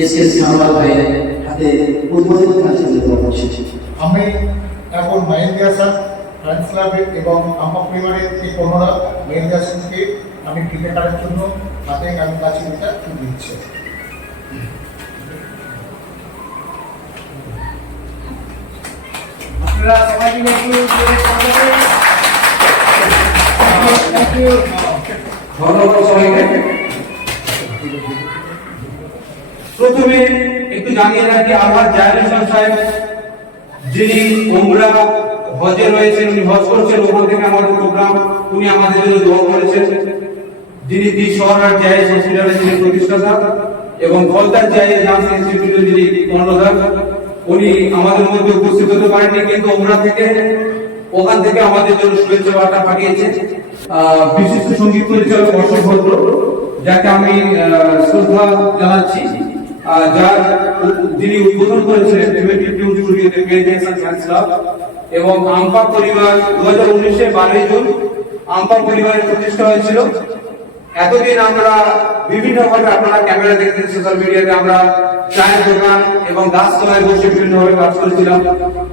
SSC আমার ভাইয়ের হাতে উদ্বোধন কাজ করে দেওয়া হচ্ছে। আমি এখন মাইন্দিয়া স্যার ফ্রেন্ডস ক্লাবের এবং আমার পরিবারের এই পনেরো মাইন্দিয়া স্যারকে আমি ক্রিকেটারের জন্য হাতে আমি কাছে এটা তুলে দিচ্ছি। আপনারা সবাই মিলে একটু ধন্যবাদ সবাইকে। প্রথমে একটু জানিয়ে রাখি, আমার জাহির সাহেব যিনি উমরা হজে রয়েছেন, উনি হজ করছেন, ওখান থেকে আমাদের প্রোগ্রাম উনি আমাদের জন্য দোয়া করেছেন। যিনি দি শহর জাহির হসপিটালের যিনি প্রতিষ্ঠাতা এবং ফলতার জাহির ডান্স ইনস্টিটিউটের যিনি কর্ণধার, উনি আমাদের মধ্যে উপস্থিত হতে পারেননি, কিন্তু উমরা থেকে ওখান থেকে আমাদের জন্য শুভেচ্ছা বার্তা পাঠিয়েছে বিশিষ্ট সঙ্গীত পরিচালক অশোক ভদ্র, যাকে আমি শ্রদ্ধা জানাচ্ছি, যার যিনি উদ্বোধন করেছিলেন এবং আমপা পরিবার 2019-এ 12 জুন আমপা পরিবারের প্রতিষ্ঠা হয়েছিল। এতদিন আমরা বিভিন্ন ভাবে, আপনারা ক্যামেরা দেখতেন, সোশ্যাল মিডিয়াতে আমরা চায়ের দোকান এবং গাছতলায় বসে বিভিন্ন ভাবে কাজ করেছিলাম।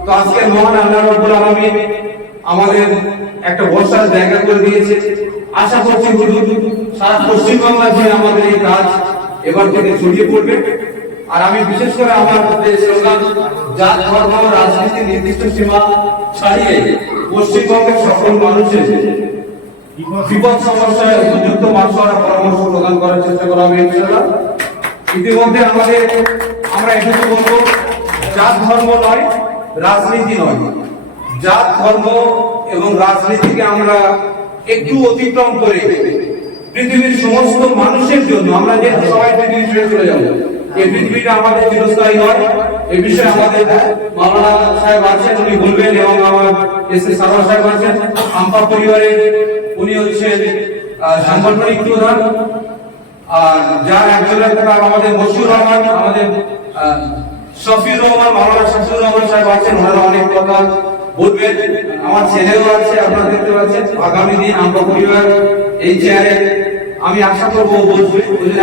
তো আজকে মহান আল্লাহ রাব্বুল আলামিন আমাদের একটা বসার জায়গা করে দিয়েছে। আশা করছি হুজুর সারা পশ্চিমবাংলা জুড়ে আমাদের এই কাজ এবার থেকে ছড়িয়ে পড়বে। আর আমি বিশেষ করে আমার স্লোগান, জাত ধর্ম রাজনীতি নির্দিষ্ট সীমা ছাড়িয়ে পশ্চিমবঙ্গের সকল মানুষের বিপদ সমস্যায় উপযুক্ত মাসওয়ারা পরামর্শ প্রদান করার চেষ্টা করা হবে ইনশাআল্লাহ। ইতিমধ্যে আমরা এটুকু বলবো, জাত ধর্ম নয়, রাজনীতি নয়, জাত ধর্ম এবং রাজনীতিকে আমরা একটু অতিক্রম করে পৃথিবীর সমস্ত মানুষের জন্য, আমরা যে সবাই পৃথিবী ছেড়ে চলে যাবো, এই পৃথিবীটা আমাদের চিরস্থায়ী নয়, এই বিষয়ে আমাদের মাওলানা সাহেব আছেন, উনি বলবেন, এবং আমার এসএস সারোয়ার সাহেব আছেন আমপা পরিবারের, উনি হচ্ছেন সাংগঠনিক প্রধান। আর যার একজন আমাদের মশিউর রহমান, আমাদের শফিউর রহমান, মাওলানা শফিউর রহমান সাহেব আছেন, ওনারা অনেক কথা বলবেন। আমার ছেলেও আছে, আপনারা দেখতে পাচ্ছেন। আগামী দিন আমপা পরিবার এই চেয়ারে আমি আশা করবো বলবো,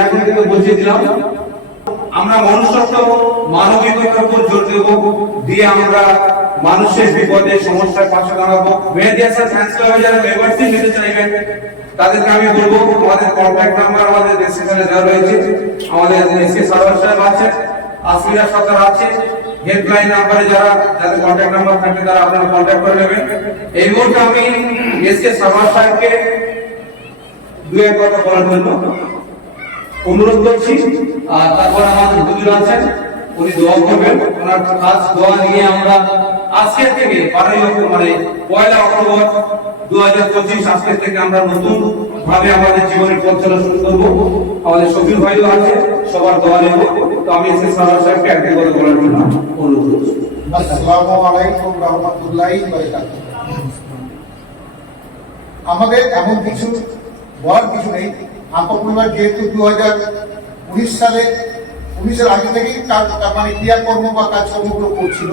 এখন থেকে বলতে দিলাম, আমরা মনুষ্যত্ব মানবিকতার উপর জোর দেব, দিয়ে আমরা মানুষের বিপদে সমস্যার পাশে দাঁড়াবো। মেহেদিয়া স্যার ফ্যান্স ক্লাবে যারা মেম্বারশিপ নিতে চাইবেন তাদেরকে আমি বলবো, আমাদের কন্ট্যাক্ট নাম্বার আমাদের ডেসক্রিপশনে দেওয়া রয়েছে। আমাদের এসকে সারোয়ার সাহেব আছে, আসমিরা সরকার আছে, হেল্পলাইন নাম্বারে যাদের কন্ট্যাক্ট নাম্বার থাকে তারা আপনারা কন্ট্যাক্ট করে নেবেন। এই মুহূর্তে আমি এসকে সারোয়ার সাহেবকে দু এক কথা বলার জন্য অনুরোধ করছি। আর তারপর আমাদের হুজুর আছেন, উনি দোয়া করবেন। ওনার খাস দোয়া নিয়ে আমরা আজকে থেকে 1 অক্টোবর 2025 আজকে থেকে আমরা নতুন ভাবে আমাদের জীবনের পথ চলা শুরু করবো। আমাদের শফিউল ভাইও আছে, সবার দোয়া নেব। তো আমি এসএস সারোয়ার সাহেবকে একটা কথা বলার জন্য অনুরোধ করছি। আসসালামু আলাইকুম রাহমাতুল্লাহি ওয়া বারাকাতুহু। আমাদের এমন কিছু বলার কিছু নেই। আমপা পরিবার যেহেতু 2019 সালে 19-এর আগে থেকেই মানে ক্রিয়াকর্ম বা কাজকর্মগুলো করছিল।